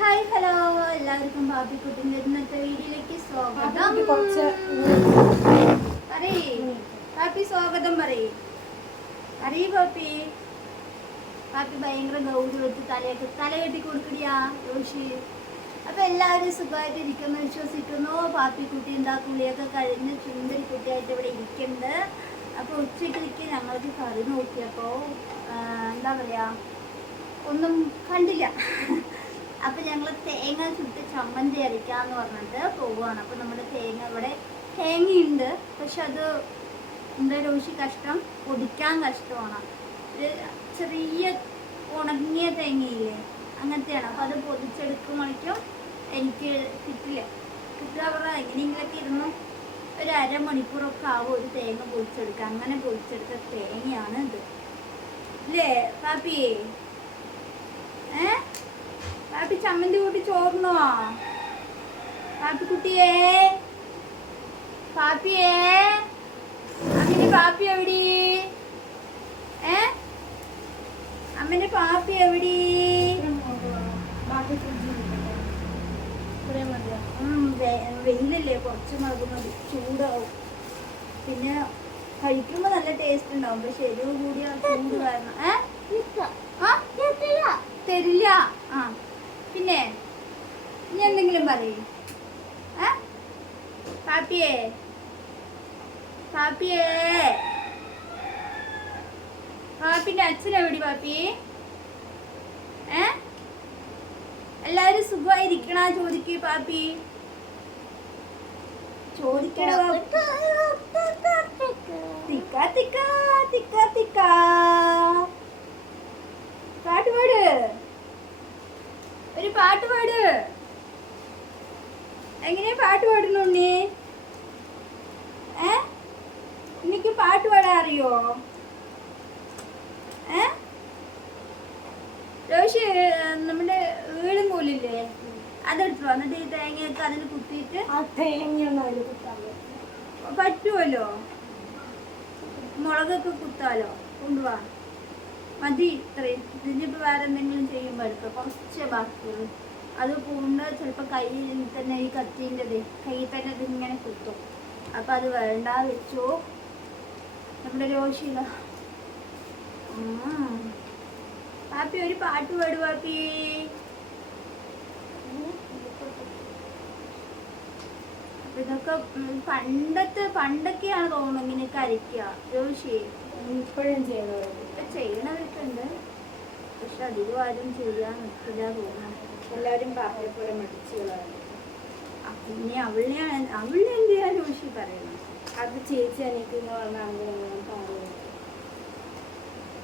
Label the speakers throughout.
Speaker 1: Hi hello. എല്ലാവർക്കും ബാബി കുട്ടിന്റെ ഇന്നത്തെ വീഡിയോയിലേക്ക് സ്വാഗതം. പറയ്. ബാപ്പി സ്വാഗതം പറയേ. പറയ് ബാപ്പി പാപ്പി ഭയങ്കര ഗൗരി വെച്ച് തലയൊക്കെ തല കെട്ടി കൊടുക്കടിയാ യോഷി അപ്പൊ എല്ലാവരും സുഖമായിട്ട് ഇരിക്കുന്നു വിശ്വസിക്കുന്നു. പാപ്പി കുട്ടി എന്താ കുളിയൊക്കെ കഴിഞ്ഞ് ചുണ്ടരി കുട്ടിയായിട്ട് ഇവിടെ ഇരിക്കുന്നത് അപ്പൊ ഉച്ചയ്ക്ക് ഞങ്ങൾക്ക് കറി നോക്കിയപ്പോ ആ, എന്താ പറയാ ഒന്നും കണ്ടില്ല. അപ്പൊ ഞങ്ങൾ തേങ്ങ ചുട്ട് ചമ്മന്തി അരയ്ക്കാന്ന് പറഞ്ഞിട്ട് പോവുകയാണ് അപ്പൊ നമ്മുടെ തേങ്ങ ഇവിടെ തേങ്ങയുണ്ട്. പക്ഷെ അത് എന്താ രോഷി കഷ്ടം പൊടിക്കാൻ കഷ്ടമാണ്. ഒരു ചെറിയ ഉണങ്ങിയ തേങ്ങയില്ലേ അങ്ങനത്തെയാണ്. അപ്പൊ അത് പൊതിച്ചെടുക്കുമ്പോഴേക്കും എനിക്ക് കിട്ടില്ല. കിട്ടുക പറഞ്ഞാൽ എങ്ങനെയെങ്കിലൊക്കെ ഇരുന്ന് ഒരു അരമണിക്കൂറൊക്കെ ആവും ഒരു തേങ്ങ പൊതിച്ചെടുക്കുക അങ്ങനെ പൊതിച്ചെടുത്ത തേങ്ങയാണ് ഇത്. അല്ലേ പാപ്പിയേ? ഏ? പാപ്പി ചമ്മന്തി കൂട്ടി ചോർന്നോ? പാപ്പി കുട്ടിയേ പാപ്പിയേ അമ്മിന്റെ പാപ്പി എവിടി? ഏ? അമ്മിന്റെ പാപ്പി എവിടി? വെയിലല്ലേ കുറച്ച് മുളക് മതി ചൂടാവും. പിന്നെ കഴിക്കുമ്പോ നല്ല ടേസ്റ്റ് ഉണ്ടാവും പക്ഷെ എരിവ് കൂടിയ ചൂട് കാരണം. ഏ? തരില്ല. ആ. പിന്നെ ഇനി എന്തെങ്കിലും പറയും. പാപ്പിയേ. പാപ്പിയേ. പാപ്പിന്റെ അച്ഛൻ എവിടെ പാപ്പി? ഏ? എല്ലാരും സുഖമായിരിക്കണ? ചോദിക്കേ പാപ്പി. ചോദിക്കണ? തിക്ക തിക്ക തിക്ക തിക്ക പാട്ട് പാട് ഒരു പാട്ട് പാട്. എങ്ങനെയാ പാട്ട് പാടുന്നു ഉണ്ണി? ഏ? എനിക്ക് പാട്ട് പാടാൻ അറിയോ? ഏ? രോഷി നമ്മുടെ വീടും പോലില്ലേ? അതെടുത്തു എന്നിട്ട് ഈ തേങ്ങയൊക്കെ അതിന് കുത്തിയിട്ട്. പറ്റുമല്ലോ മുളകൊക്കെ കുത്താലോ? കൊണ്ടുപോവാ മതി ഇത്രയും. ഇതിനിപ്പോൾ വേറെ എന്തെങ്കിലും ചെയ്യുമ്പോൾ എടുക്കാം. കുറച്ച് ബാക്കിയുള്ളൂ. അത് പൂണ്ട് ചിലപ്പോൾ കയ്യിൽ തന്നെ ഈ കത്തീന്റെത് കയ്യിൽ തന്നെ ഇത് ഇങ്ങനെ കുത്തും. അപ്പം അത് വേണ്ട വെച്ചു. നമ്മുടെ രോഷില. പാപ്പി ഒരു പാട്ട് പാട് പാപ്പി. ഇതൊക്കെ പണ്ടത്തെ പണ്ടൊക്കെയാണ് തോന്നുന്നത് ഇങ്ങനെയൊക്കെ അരയ്ക്കുക രോഷി.
Speaker 2: ഇപ്പോഴും ചെയ്യുന്നത്
Speaker 1: ഉണ്ട് പക്ഷെ അധികം ആരും ചെയ്യാൻ നിൽക്കില്ല തോന്നുന്നു
Speaker 2: എല്ലാവരും പറഞ്ഞ പോലെ മടിച്ചുകളാണ്
Speaker 1: അപ്പൊ ഇനി അവളിനെയാണ് അവളിനെ എന്ത് ചെയ്യാൻ രോഷി പറയണം?
Speaker 2: അത് ചേച്ചി അനിക്കുന്ന പറഞ്ഞാൽ പറയുന്നത്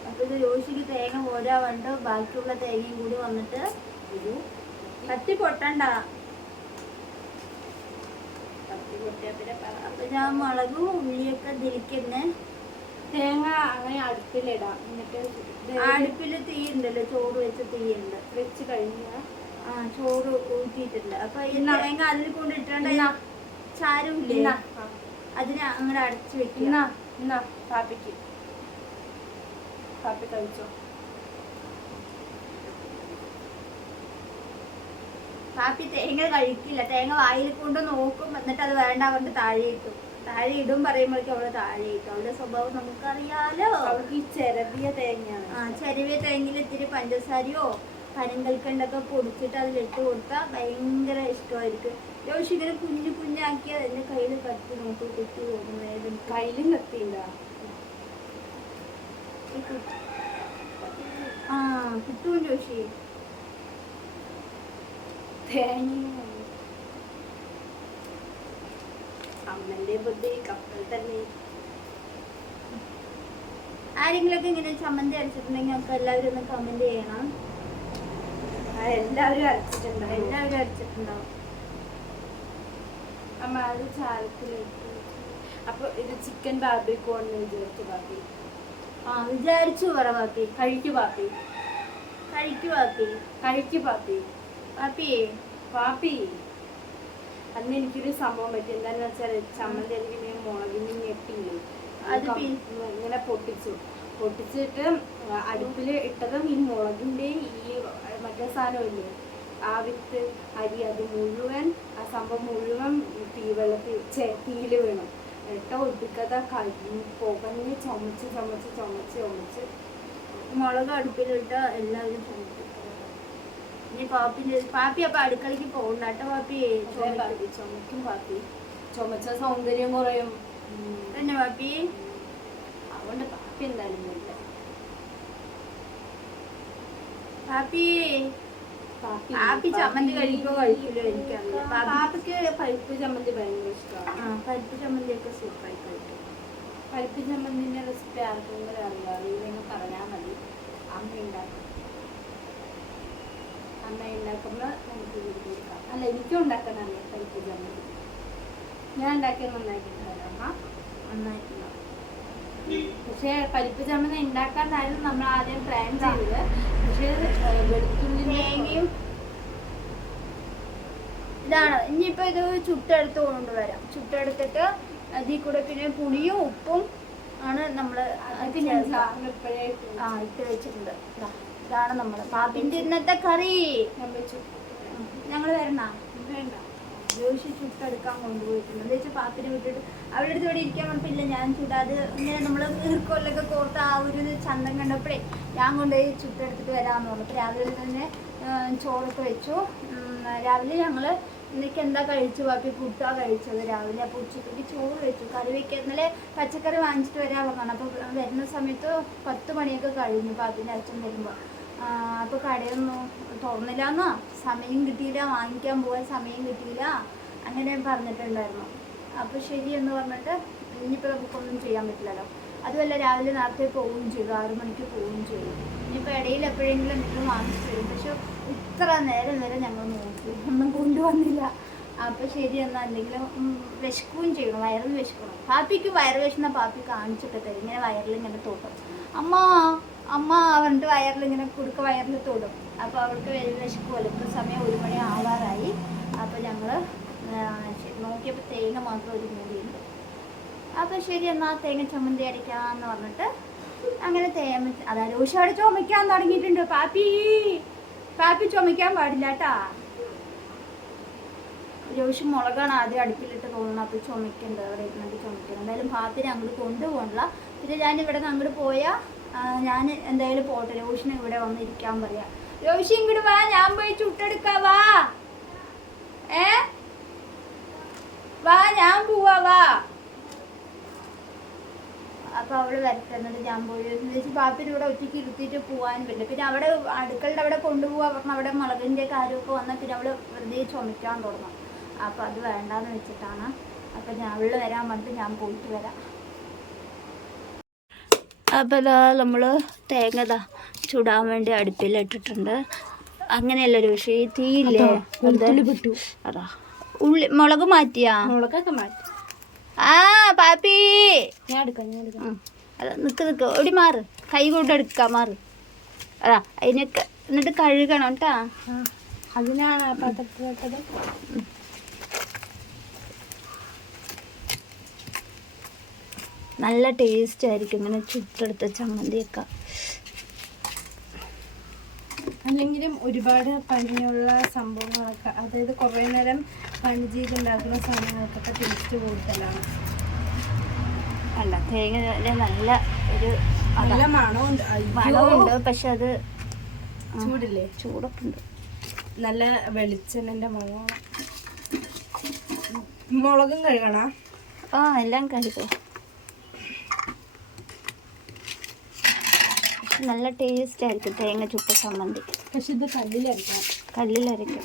Speaker 1: അപ്പൊ ഇത് യോശിക്ക് തേങ്ങ പോരാ വേണ്ട ബാക്കിയുള്ള തേങ്ങയും കൂടി വന്നിട്ട്
Speaker 2: ഒരു
Speaker 1: തട്ടി പൊട്ടണ്ട.
Speaker 2: തട്ടി പൊട്ടിയ പിന്നെ
Speaker 1: അപ്പൊ ഞാൻ മുളകും ഉള്ളിയൊക്കെ ദിലിക്കന്നെ
Speaker 2: തേങ്ങ അങ്ങനെ അടുപ്പിലിടാം. എന്നിട്ട്
Speaker 1: അടുപ്പിൽ തീ ഉണ്ടല്ലോ ചോറ് വെച്ച തീ ഉണ്ട്.
Speaker 2: വെച്ച് കഴിഞ്ഞാൽ
Speaker 1: ആ ചോറ് ഊറ്റിയിട്ടുണ്ട് അപ്പൊ ഈ. തേങ്ങ അതിൽ കൊണ്ട് ഇട്ടാണ്ട്
Speaker 2: ഇന്നാ.
Speaker 1: അതിന്. അങ്ങനെ അടച്ചു
Speaker 2: വെക്കുന്ന എന്നാ കാപ്പിക്ക്. കാപ്പി കഴിച്ചോ?
Speaker 1: കാപ്പി തേങ്ങ കഴിക്കില്ല. തേങ്ങ വായിൽ കൊണ്ട് നോക്കും. എന്നിട്ട് അത് വേണ്ട പറഞ്ഞിട്ട് താഴെ ഇട്ടു. താഴെ ഇടും പറയുമ്പോഴേക്കും അവൾ താഴെ ഇട്ടു അവളുടെ സ്വഭാവം നമുക്കറിയാലോ.
Speaker 2: അവൾക്ക് ഈ ചെരവിയ തേങ്ങയാണ്
Speaker 1: ആ ചെരവിയ തേങ്ങയിൽ ഇത്തിരി പഞ്ചസാരയോ പനങ്കൽക്കണ്ടൊക്കെ പൊടിച്ചിട്ട് അതിലിട്ട് കൊടുത്താൽ ഭയങ്കര ഇഷ്ടമായിരിക്കും. യോശി ഇങ്ങനെ കുഞ്ഞു കുഞ്ഞാക്കി അതിന്റെ കയ്യിൽ കത്തി നോക്കി കുത്തി പോകും വേദന.
Speaker 2: കയ്യിലും കത്തിയില്ല.
Speaker 1: ആ കിട്ടും ജോഷി?
Speaker 2: തേങ്ങ അമ്മന്റെ ബുദ്ധി കപ്പൽ തന്നെ.
Speaker 1: ആരെങ്കിലൊക്കെ ഇങ്ങനെ ചമ്മന്തി അരച്ചിട്ടുണ്ടെങ്കിൽ ഒക്കെ എല്ലാവരും ഒന്ന് കമന്റ് ചെയ്യണം.
Speaker 2: എല്ലാവരും അരച്ചിട്ടുണ്ടോ?
Speaker 1: എല്ലാവരും അരച്ചിട്ടുണ്ടാവും
Speaker 2: അമ്മ അത് ചാരത്തിലേക്ക് അപ്പൊ ഇത് ചിക്കൻ ബാർബിക്കോന്ന് വിചാരിച്ചു ബാക്കി.
Speaker 1: ആ വിചാരിച്ചു പറ ബാക്കി.
Speaker 2: കഴിക്കു ബാപ്പി
Speaker 1: കഴിക്കു ബാക്കി.
Speaker 2: കഴിക്കു ബാപ്പി
Speaker 1: പാപ്പി
Speaker 2: പാപ്പി അന്ന് എനിക്കൊരു സംഭവം പറ്റി. എന്താന്ന് വെച്ചാൽ ചമ്മന്തി അല്ലെങ്കിൽ മുളകിന് ഞെട്ടിയില്ലേ
Speaker 1: അത്
Speaker 2: ഇങ്ങനെ പൊട്ടിച്ചു. പൊട്ടിച്ചിട്ട് അടുപ്പിൽ ഇട്ടതും ഈ മുളകിന്റെ ഈ മറ്റേ സാധനമില്ലേ ആ വിത്ത് അരി അത് മുഴുവൻ ആ സംഭവം മുഴുവൻ തീ വെള്ളത്തിൽ തീയിൽ വീണു. ഇട്ട ഒടുക്കത കഴിഞ്ഞ്. പുകഞ്ഞ് ചുമച്ച് ചുമച്ച് ചുമച്ച് ചുമച്ച്.
Speaker 1: മുളക് അടുപ്പിലിട്ട എല്ലാവരും ഇനി പാപ്പിന്റെ പാപ്പി അപ്പൊ അടുക്കളയ്ക്ക് പോകണ്ട. കേട്ടോ പാപ്പി
Speaker 2: പാപ്പി ചുമക്കും പാപ്പി. ചുമച്ച സൗന്ദര്യം കുറയും.
Speaker 1: തന്നെ പാപ്പി?
Speaker 2: അതുകൊണ്ട് പാപ്പി എന്തായാലും ഇല്ല
Speaker 1: പാപ്പി
Speaker 2: പാപ്പി
Speaker 1: ചമ്മന്തി കഴിക്കോ കഴിക്കില്ലോ? എനിക്കറിയില്ല. പാപ്പി
Speaker 2: പാപ്പിക്ക് പരിപ്പ് ചമ്മന്തി ഭയങ്കര ഇഷ്ടമാണ്
Speaker 1: പരിപ്പ് ചമ്മന്തി ഒക്കെ സൂപ്പറായി കഴിക്കും.
Speaker 2: പരിപ്പ് ചമ്മന്തിന്റെ റെസിപ്പി ആർക്കെങ്കിലും അറിയാം അറിയില്ലെങ്കിൽ പറഞ്ഞാൽ മതി അമ്മ ഉണ്ടാക്കും അമ്മ ഉണ്ടാക്കുമ്പോൾ നമുക്ക് വീട് കൊടുക്കാം അല്ല എനിക്കും ഉണ്ടാക്കാൻ അറിയാം പരിപ്പ് ചമ്മന്തി ഞാൻ ഉണ്ടാക്കിയത് നന്നായിട്ടുണ്ടായിരുന്നു അമ്മ.
Speaker 1: നന്നായിട്ടുണ്ടാവും
Speaker 2: പക്ഷേ പരിപ്പ് ചമ്മന്തി ഉണ്ടാക്കാനായിരുന്നു നമ്മൾ ആദ്യം പ്ലാൻ ചെയ്തത്. പക്ഷേ വെളുത്തുള്ളി
Speaker 1: തേങ്ങയും ഇതാണ്? ഇനിയിപ്പോ ഇത് ചുട്ടെടുത്ത് കൊണ്ടുവരാം ചുട്ടെടുത്തിട്ട് അതിൽ കൂടെ പിന്നെ പുളിയും ഉപ്പും ആണ് നമ്മൾ
Speaker 2: അതൊക്കെ ഞാൻ
Speaker 1: ആ ഇട്ട് വെച്ചിട്ടുണ്ട്. ഇതാണ് നമ്മൾ. പാപ്പിന്റെ ഇന്നത്തെ കറി. ഞങ്ങൾ വരണ?
Speaker 2: വേണ്ട
Speaker 1: ജോഷി ചുട്ടെടുക്കാൻ കൊണ്ടുപോയിട്ടുണ്ട്. എന്താ വെച്ചാൽ പാത്രം വിട്ടിട്ട് അവളുടെ അടുത്ത് ഇവിടെ ഇരിക്കാൻ പറഞ്ഞില്ല ഞാൻ ചൂടാതെ ഇങ്ങനെ നമ്മൾ ഈർക്കൊല്ലൊക്കെ കോർത്ത് ആ ഒരു ചന്തം കണ്ടപ്പോഴേ ഞാൻ കൊണ്ടുപോയി ചുട്ടെടുത്തിട്ട് വരാമെന്ന് പറഞ്ഞു. അപ്പോൾ രാവിലെ തന്നെ ചോറൊക്കെ വെച്ചു. രാവിലെ ഞങ്ങൾ ഇന്നേക്ക് എന്താ കഴിച്ചു? ബാക്കി പുട്ടാ കഴിച്ചത് രാവിലെ. അപ്പോൾ ഉച്ചയ്ക്ക് ചോറ് വെച്ചു. കറി വയ്ക്കുക ഇന്നലെ പച്ചക്കറി വാങ്ങിച്ചിട്ട് വരാൻ പറഞ്ഞാണ് അപ്പോൾ വരുന്ന സമയത്ത് പത്ത് മണിയൊക്കെ കഴിഞ്ഞു പാത്തിന്റെ അച്ഛൻ വരുമ്പോൾ അപ്പോൾ കടയൊന്നും തുറന്നില്ലാന്നോ സമയം കിട്ടിയില്ല വാങ്ങിക്കാൻ പോകാൻ സമയം കിട്ടിയില്ല. അങ്ങനെ പറഞ്ഞിട്ടുണ്ടായിരുന്നു. അപ്പോൾ ശരി എന്ന് പറഞ്ഞിട്ട് ഇനിയിപ്പോൾ നമുക്കൊന്നും ചെയ്യാൻ പറ്റില്ലല്ലോ. അതുമല്ല രാവിലെ നേരത്തെ പോവുകയും ചെയ്തു. ആറു മണിക്ക് പോവുകയും ചെയ്തു. ഇനിയിപ്പോൾ ഇടയിൽ എപ്പോഴെങ്കിലും എന്തെങ്കിലും വാങ്ങിച്ചു തരും. പക്ഷെ ഇത്ര നേരം വരെ ഞങ്ങൾ നോക്കി. ഒന്നും കൊണ്ടുവന്നില്ല. അപ്പോൾ ശരി എന്നാൽ എന്തെങ്കിലും വിശക്കുകയും ചെയ്യണം. വയറിന് വിശക്കണം. പാപ്പിക്ക് വയറ് വിശന്ന പാപ്പി കാണിച്ചിട്ട് തരും. ഇങ്ങനെ വയറിൽ ഇങ്ങനെ തോട്ടും. അമ്മ അമ്മ അവന്റെ വയറിൽ ഇങ്ങനെ കുടുക്ക വയറിൽ തൊടും. അപ്പോൾ അവൾക്ക് വലിയ വിശക്കുമല്ലോ ഇപ്പോൾ സമയം ഒരു മണി ആവാറായി. അപ്പോൾ ഞങ്ങൾ നോക്കിയപ്പോൾ തേങ്ങ മാത്രം ഒരു മൂടിയുണ്ട്. അപ്പോൾ ശരി എന്നാൽ തേങ്ങ ചമ്മന്തി അടിക്കാമെന്ന് പറഞ്ഞിട്ട് അങ്ങനെ തേങ്ങ അതായത് ഉഷാട് ചുമയ്ക്കാൻ തുടങ്ങിയിട്ടുണ്ട്. പാപ്പി പാപ്പി ചുമയ്ക്കാൻ പാടില്ല കേട്ടാ. ജോഷി മുളകാണ് ആദ്യം അടുപ്പിലിട്ട് തോന്നുന്നത് അപ്പോൾ ചുമയ്ക്കുന്നുണ്ട് അവിടെ ഇരുന്നിട്ട് ചുമയ്ക്കുന്നത് എന്തായാലും പാപ്പിനെ അങ്ങോട്ട് കൊണ്ടുപോകണില്ല. പിന്നെ ഞാൻ ഇവിടെ നിന്ന് അങ്ങോട്ട് പോയാൽ ഞാൻ എന്തായാലും പോട്ടെ. രോഷിനെ ഇവിടെ വന്ന് ഇരിക്കാൻ പറയാം. രോഷി ഇങ്ങോട്ട് വാ ഞാൻ പോയി ചുട്ടെടുക്കാം വാ. ഏ? വാ ഞാൻ പോവാ വാ. അപ്പൊ അവൾ വരട്ടെ ഞാൻ പോയി. എന്ന് വെച്ച് പാപ്പിന് ഇവിടെ ഒറ്റയ്ക്ക് ഇരുത്തിയിട്ട് പോകാൻ പറ്റില്ല. പിന്നെ അവിടെ അടുക്കളുടെ അവിടെ കൊണ്ടുപോകാൻ പറഞ്ഞ അവിടെ മുളകിന്റെ കാര്യമൊക്കെ വന്നാൽ പിന്നെ അവൾ വെറുതെ ചുമക്കാൻ തുടങ്ങും. അപ്പൊ അത് വേണ്ടാന്ന് വെച്ചിട്ടാണ്. അപ്പൊ ഞാൻ അവൾ വരാൻ പറഞ്ഞിട്ട് ഞാൻ പോയിട്ട് വരാം. അപ്പോൾ ഇതാ നമ്മൾ തേങ്ങ ഇതാ ചൂടാൻ വേണ്ടി അടുപ്പിലിട്ടിട്ടുണ്ട്. അങ്ങനെയല്ല ഒരു തീയില്ലേ?
Speaker 2: വെളുത്തുള്ളി വിട്ടു
Speaker 1: അതാ. ഉള്ളി മുളക് മാറ്റിയാ?
Speaker 2: മുളകൊക്കെ മാറ്റി.
Speaker 1: ആ പാപ്പി.
Speaker 2: ഞാൻ എടുക്കാം ഞാൻ എടുക്കാം.
Speaker 1: അതാ നിക്ക് നിക്ക്. ഓടി മാറ്. കൈ കൊണ്ട് എടുക്കാം മാറ്. അതാ അതിനൊക്കെ എന്നിട്ട് കഴുകണം കേട്ടാ
Speaker 2: അതിനാണ് ആ പാത്രത്തിലോട്ടത്
Speaker 1: നല്ല ടേസ്റ്റ് ആയിരിക്കും ഇങ്ങനെ ചുട്ടെടുത്ത ചമ്മന്തിയൊക്കെ.
Speaker 2: അല്ലെങ്കിലും ഒരുപാട് പനിയുള്ള സംഭവങ്ങളൊക്കെ അതായത് കുറേ നേരം പണി ചെയ്തുണ്ടാക്കുന്ന സാധനങ്ങൾക്കൊക്കെ ടേസ്റ്റ് കൂടുതലാണ്.
Speaker 1: അല്ല തേങ്ങ നല്ല ഒരു
Speaker 2: നല്ല മണമുണ്ട്.
Speaker 1: മണമുണ്ട് പക്ഷെ അത്
Speaker 2: ചൂടില്ലേ?
Speaker 1: ചൂടൊക്കെ ഉണ്ട്.
Speaker 2: നല്ല വെളിച്ചെണ്ണന്റെ മണമാണ്. മുളകും കഴുകണ?
Speaker 1: ആ എല്ലാം കഴുകും. നല്ല ടേസ്റ്റ് ആയിരിക്കും തേങ്ങ ചുട്ട ചമ്മന്തി.
Speaker 2: പക്ഷെ ഇത് കല്ലിലരിക്കണം
Speaker 1: കല്ലിലരയ്ക്കും.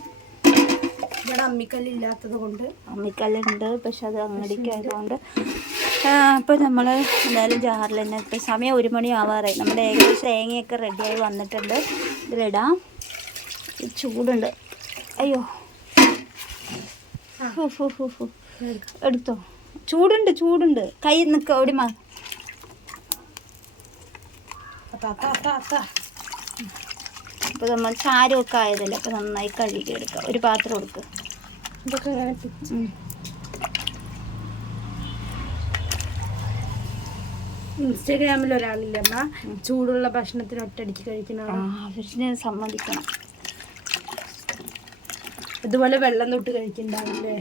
Speaker 2: ഇവിടെ അമ്മിക്കല്ലില്ലാത്തത് കൊണ്ട്
Speaker 1: അമ്മിക്കല്ലുണ്ട് പക്ഷെ അത് അങ്ങടിക്ക് ആയതുകൊണ്ട് അപ്പോൾ നമ്മൾ എന്തായാലും ജാറിൽ തന്നെ ഇപ്പം സമയം ഒരു മണി ആവാറായി. നമ്മുടെ ഏകദേശം തേങ്ങയൊക്കെ റെഡിയായി വന്നിട്ടുണ്ട്. ഇതിലിടാം. ചൂടുണ്ട്. അയ്യോ. എടുത്തോ. ചൂടുണ്ട് ചൂടുണ്ട്. കൈ നിൽക്കുക ഓടി അപ്പോൾ നമ്മൾ ചാരമൊക്കെ ആയതല്ലേ അപ്പോൾ നന്നായി കഴുകി എടുക്കുക ഒരു പാത്രം എടുക്കുക
Speaker 2: ഇതൊക്കെ ഇങ്ങനെ പിച്ച്.
Speaker 1: ഉം.
Speaker 2: ഇൻസ്റ്റാഗ്രാമിൽ ചൂടുള്ള ഭക്ഷണത്തിന് ഒറ്റയടിക്ക് കഴിക്കുന്ന
Speaker 1: അവരിനെ സമ്മതിക്കണം.
Speaker 2: ഇതുപോലെ വെള്ളം തൊട്ട് കഴിക്കണ്ടാവില്ലേ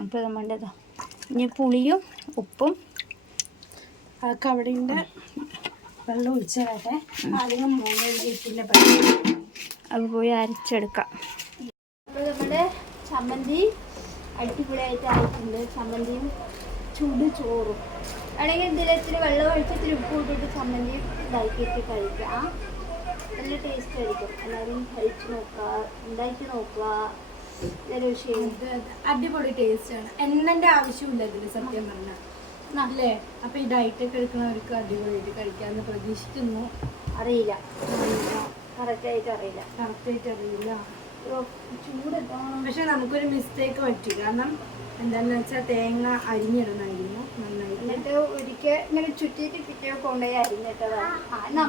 Speaker 1: അപ്പൊ നമ്മളുടെ ഇനി പുളിയും ഉപ്പും
Speaker 2: അതൊക്കെ അവിടെ ഉണ്ട് വെള്ളം ഒഴിച്ച് ആദ്യം മൂന്ന് വീട്ടിന്റെ പറ്റി
Speaker 1: അത് പോയി അരച്ചെടുക്കാം. അപ്പോൾ നമ്മുടെ ചമ്മന്തി അടിപൊളിയായിട്ട് ആയിട്ടുണ്ട്. ചമ്മന്തിയും ചൂട് ചോറും. വേണമെങ്കിൽ ഇതിൽ ഇത്തിരി വെള്ളം ഒഴിച്ച് ഇത്തിരി ഉപ്പ് ഇട്ടിട്ട് ചമ്മന്തി ഇതാക്കിയിട്ട് കഴിക്കാം. നല്ല ടേസ്റ്റ് ആയിരിക്കും. എല്ലാവരും കഴിച്ച് നോക്കുക. ഉണ്ടാക്കി നോക്കുക.
Speaker 2: അടിപൊളി ടേസ്റ്റ് ആണ്. എണ്ണന്റെ ആവശ്യമില്ല ഇതിൽ സത്യം പറഞ്ഞാൽ അല്ലേ അപ്പൊ ഈ ഡയറ്റ് ഒക്കെ എടുക്കുന്നവർക്ക് അടിപൊളിയായിട്ട് കഴിക്കാന്ന് പ്രതീക്ഷിക്കുന്നു.
Speaker 1: അറിയില്ല. കറക്റ്റായിട്ട് അറിയില്ല.
Speaker 2: കറക്റ്റായിട്ട് അറിയില്ല. പക്ഷെ നമുക്കൊരു മിസ്റ്റേക്ക് പറ്റി. കാരണം എന്താണെന്ന് വെച്ചാൽ തേങ്ങ അരിഞ്ഞിടണമായിരുന്നു നന്നായിട്ട്.
Speaker 1: എന്നിട്ട് ഒരിക്കൽ ഇങ്ങനെ ചുറ്റിയിട്ട് പിറ്റേ കൊണ്ടുപോയി അരിഞ്ഞിട്ടതാണ്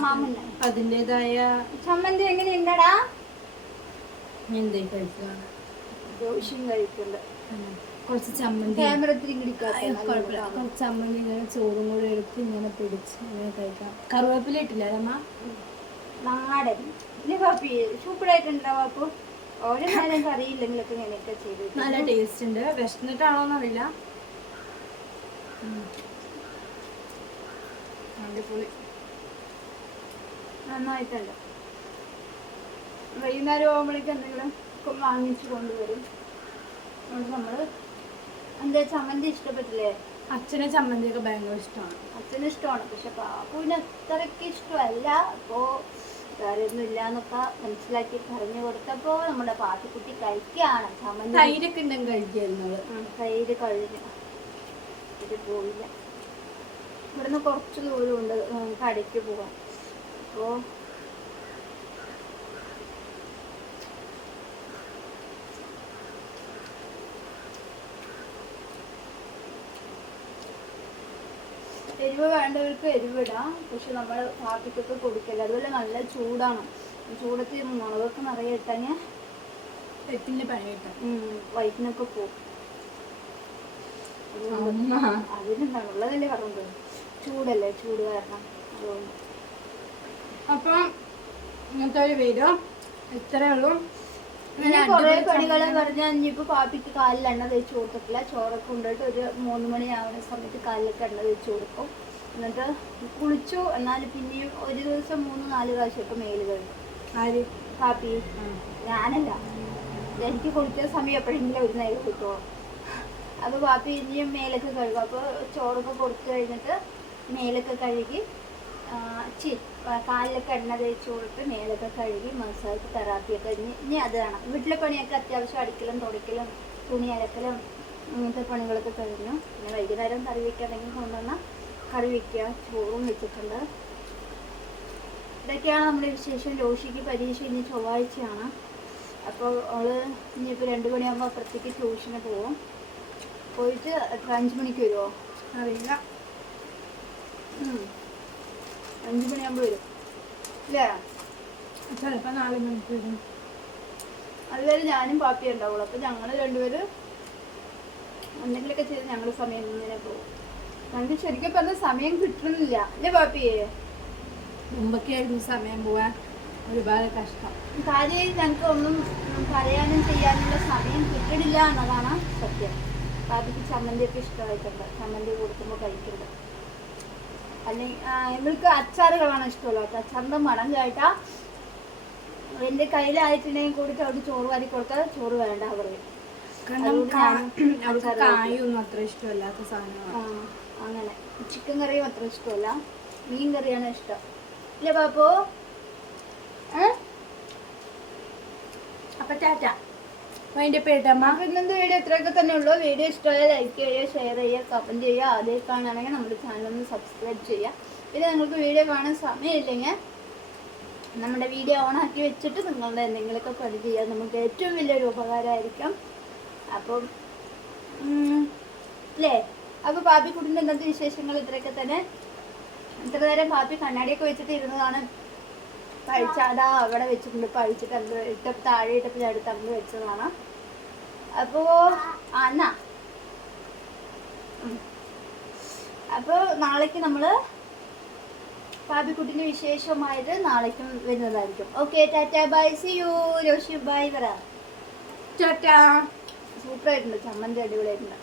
Speaker 2: അതിന്റെതായ
Speaker 1: ചമ്മന്തി എങ്ങനെയുണ്ടടാ?
Speaker 2: എന്തേ കഴിക്കുക
Speaker 1: ദോഷ്യം കഴിക്കുന്നുണ്ട്
Speaker 2: കുറച്ച് ചമ്മന്തി. കുഴപ്പമില്ല. കുറച്ച് ചമ്മന്തി ഇങ്ങനെ ചോറും കൂടെ എടുത്ത് ഇങ്ങനെ പിടിച്ച് ഇങ്ങനെ കഴിക്കാം. കറുവേപ്പില ഇട്ടില്ല അതമ്മ
Speaker 1: നാടൻ. സൂപ്പറായിട്ടുണ്ടാവും ഓരോ നേരം ഇങ്ങനെയൊക്കെ ചെയ്തു
Speaker 2: നല്ല ടേസ്റ്റ് ഉണ്ട്. വിശന്നിട്ടാണോന്നറിയില്ല. അടിപൊളി.
Speaker 1: നന്നായിട്ടുണ്ട് വൈകുന്നേരം ആവുമ്പോഴേക്ക് എന്തെങ്കിലും വാങ്ങിച്ചു കൊണ്ടുവരും. അതുകൊണ്ട് നമ്മൾ എന്താ ചമ്മന്തി ഇഷ്ടപ്പെട്ടില്ലേ?
Speaker 2: അച്ഛനെ ചമ്മന്തിയൊക്കെ ഭയങ്കര ഇഷ്ടമാണ്.
Speaker 1: അച്ഛന് ഇഷ്ടമാണ്. പക്ഷെ പാപ്പുവിന് അത്രയ്ക്ക് ഇഷ്ടമല്ല. അപ്പോൾ കാര്യമൊന്നും ഇല്ല എന്നൊക്കെ മനസ്സിലാക്കി പറഞ്ഞു കൊടുത്തപ്പോൾ നമ്മുടെ പാട്ടിക്കുട്ടി കഴിക്കുകയാണ് ചമ്മന്തി
Speaker 2: തൈരൊക്കെ ഉണ്ടെങ്കിൽ കഴിക്കായിരുന്നു
Speaker 1: അവൾ തൈര് കഴിഞ്ഞു. ഇത് പോയില്ല. ഇവിടുന്ന് കുറച്ച് ദൂരമുണ്ട്. കടയ്ക്ക് പോവാം. അപ്പോൾ എരിവ് വേണ്ടവർക്ക് എരിവ് ഇടാം പക്ഷെ നമ്മൾ പാർട്ടിക്കൊക്കെ കൊടുക്കില്ല അതുപോലെ നല്ല ചൂടാണ്. ചൂടത്ത് മുളകൊക്കെ നിറയെ ഇട്ടാൽ
Speaker 2: തെറ്റിന്റെ പണി കിട്ടാം
Speaker 1: വയറ്റിനൊക്കെ പോകും അതിനെന്താണ് ഉള്ളതല്ലേ പറഞ്ഞത് ചൂടല്ലേ? ചൂട് കാരണം. അതുകൊണ്ട്.
Speaker 2: അപ്പം ഇങ്ങനത്തെ ഒരു വീഡിയോ ഇത്രയേ ഉള്ളൂ.
Speaker 1: കുറേ പണികൾ പറഞ്ഞാൽ ഇനിയിപ്പോൾ പാപ്പിക്ക് കാലിൽ എണ്ണ തേച്ച് കൊടുത്തിട്ടില്ല. ചോറൊക്കെ കൊണ്ടുപോയിട്ട് ഒരു മൂന്ന് മണിയാവുന്ന സമയത്ത് കാലിലൊക്കെ എണ്ണ തേച്ച് കൊടുക്കും. എന്നിട്ട് കുളിച്ചു എന്നാലും പിന്നെയും ഒരു ദിവസം മൂന്ന് നാല് പ്രാവശ്യമൊക്കെ മേൽ കഴുകും.
Speaker 2: ആര്?
Speaker 1: കാപ്പി. ഞാനല്ല. എനിക്ക് കുളിച്ച സമയം എപ്പോഴെങ്കിലും ഒരു നേരം കിട്ടുമോ അപ്പോൾ പാപ്പി ഇനിയും മേലൊക്കെ കഴുകും. അപ്പോൾ ചോറൊക്കെ കൊടുത്തു കഴിഞ്ഞിട്ട് മേലൊക്കെ കഴുകി ചി കാലിലൊക്കെ എണ്ണ തേച്ച് കൊടുത്ത് മേലൊക്കെ കഴുകി മസാജ് തെറാപ്പിയൊക്കെ കഴിഞ്ഞ് ഇനി അത് വേണം. വീട്ടിലെ പണിയൊക്കെ അത്യാവശ്യം അടിക്കലും തുടയ്ക്കലും തുണി അലക്കലും അങ്ങനത്തെ പണികളൊക്കെ കഴിഞ്ഞു. പിന്നെ വൈകുന്നേരം കറി വെക്കണമെങ്കിൽ കൊണ്ടുവന്ന കറി വെക്കുക ചോറും വെച്ചിട്ടുണ്ട്. ഇതൊക്കെയാണ് നമ്മുടെ വിശേഷം. ലോഷിക്ക് പരീക്ഷ ഇനി ചൊവ്വാഴ്ചയാണ്. അപ്പോൾ അവൾ ഇനിയിപ്പോൾ രണ്ട് മണിയാകുമ്പോൾ അപ്പുറത്തേക്ക് ട്യൂഷന് പോവും പോയിട്ട് എത്ര അഞ്ച് മണിക്ക് വരുമോ
Speaker 2: അറിയില്ല.
Speaker 1: അഞ്ച് മണിയാകുമ്പോൾ വരും. ഇല്ലേ?
Speaker 2: ചിലപ്പോൾ നാല് മണിക്ക് വരും.
Speaker 1: അതുവരെ ഞാനും പാപ്പിയുണ്ടാവുള്ളൂ അപ്പം അപ്പോൾ ഞങ്ങൾ രണ്ടുപേരും എന്തെങ്കിലുമൊക്കെ ചെയ്ത് ഞങ്ങൾ സമയം ഇങ്ങനെ പോകും. ഞങ്ങൾക്ക് ശരിക്കും പറഞ്ഞ സമയം കിട്ടുന്നില്ല. അല്ലേ പാപ്പിയെ
Speaker 2: മുമ്പൊക്കെയായിരുന്നു സമയം പോവാൻ ഒരുപാട് കഷ്ടം.
Speaker 1: കാര്യം ഞങ്ങൾക്ക് ഒന്നും പറയാനും ചെയ്യാനുള്ള സമയം കിട്ടണില്ല എന്നതാണ് സത്യം. പാപ്പിക്ക് ചമ്മന്തിയൊക്കെ ഇഷ്ടമായിട്ടുണ്ട്. ചമ്മന്തി കൊടുക്കുമ്പോൾ കഴിക്കുന്നത് അല്ലെങ്കിൽ ഇവൾക്ക് അച്ചാറുകളാണ് ഇഷ്ടമുള്ളത് അച്ചാറിന്റെ മണം കേട്ടാ എന്റെ കയ്യിലായിട്ടുണ്ടെങ്കിൽ കൂടി അവിടെ ചോറ് വാരി കൊടുത്താൽ ചോറ് വേണ്ട അച്ചാറ്
Speaker 2: കായൊന്നും അത്ര ഇഷ്ടമല്ലാത്ത സാധനമാണ്.
Speaker 1: അങ്ങനെ. ചിക്കൻ കറിയും അത്ര ഇഷ്ടമല്ല. മീൻ കറിയാണ് ഇഷ്ടം. ഇല്ല പാപ്പു
Speaker 2: അപ്പൊ ടാറ്റ. അതിന്റെ പേട്ടമ്മ
Speaker 1: വീഡിയോ ഇത്രയൊക്കെ തന്നെ ഉള്ളൂ. വീഡിയോ ഇഷ്ടമായ ലൈക്ക് ചെയ്യുക ഷെയർ ചെയ്യുക കമന്റ് ചെയ്യുക. അതേ കാണുകയാണെങ്കിൽ നമ്മുടെ ചാനൽ ഒന്ന് സബ്സ്ക്രൈബ് ചെയ്യുക. പിന്നെ നിങ്ങൾക്ക് വീഡിയോ കാണാൻ സമയമില്ലെങ്കിൽ നമ്മുടെ വീഡിയോ ഓൺ ആക്കി വെച്ചിട്ട് നിങ്ങളുടെ എന്തെങ്കിലുമൊക്കെ പണി ചെയ്യാൻ നമുക്ക് ഏറ്റവും വലിയൊരു ഉപകാരമായിരിക്കും. അപ്പം അല്ലേ അപ്പോൾ പാപ്പി കുട്ടിന്റെ ഇന്നത്തെ വിശേഷങ്ങൾ? ഇത്രയൊക്കെ തന്നെ. ഇത്ര നേരം പാപ്പി കണ്ണാടിയൊക്കെ വെച്ചിട്ട് ഇരുന്നതാണ്. പഴിച്ചാടാ അവിടെ വെച്ചിട്ടുണ്ട്. പഴിച്ചിട്ട് അന്ന് ഇട്ട താഴെ ഇട്ടപ്പോൾ ഞാൻ എടുത്ത് അങ്ങ് വെച്ചതാണ്. അപ്പോ അന്നാ അപ്പോൾ നാളേക്ക് നമ്മൾ പാപ്പിക്കുട്ടിന്റെ വിശേഷമായത് നാളേക്കും വരുന്നതായിരിക്കും. Okay tata. Bye. See you. Roshi bye പറ.
Speaker 2: ടാറ്റാ.
Speaker 1: സൂപ്പർ ആയിട്ടുണ്ട് ചമ്മന്തി അടിപൊളിയായിട്ടുണ്ട്.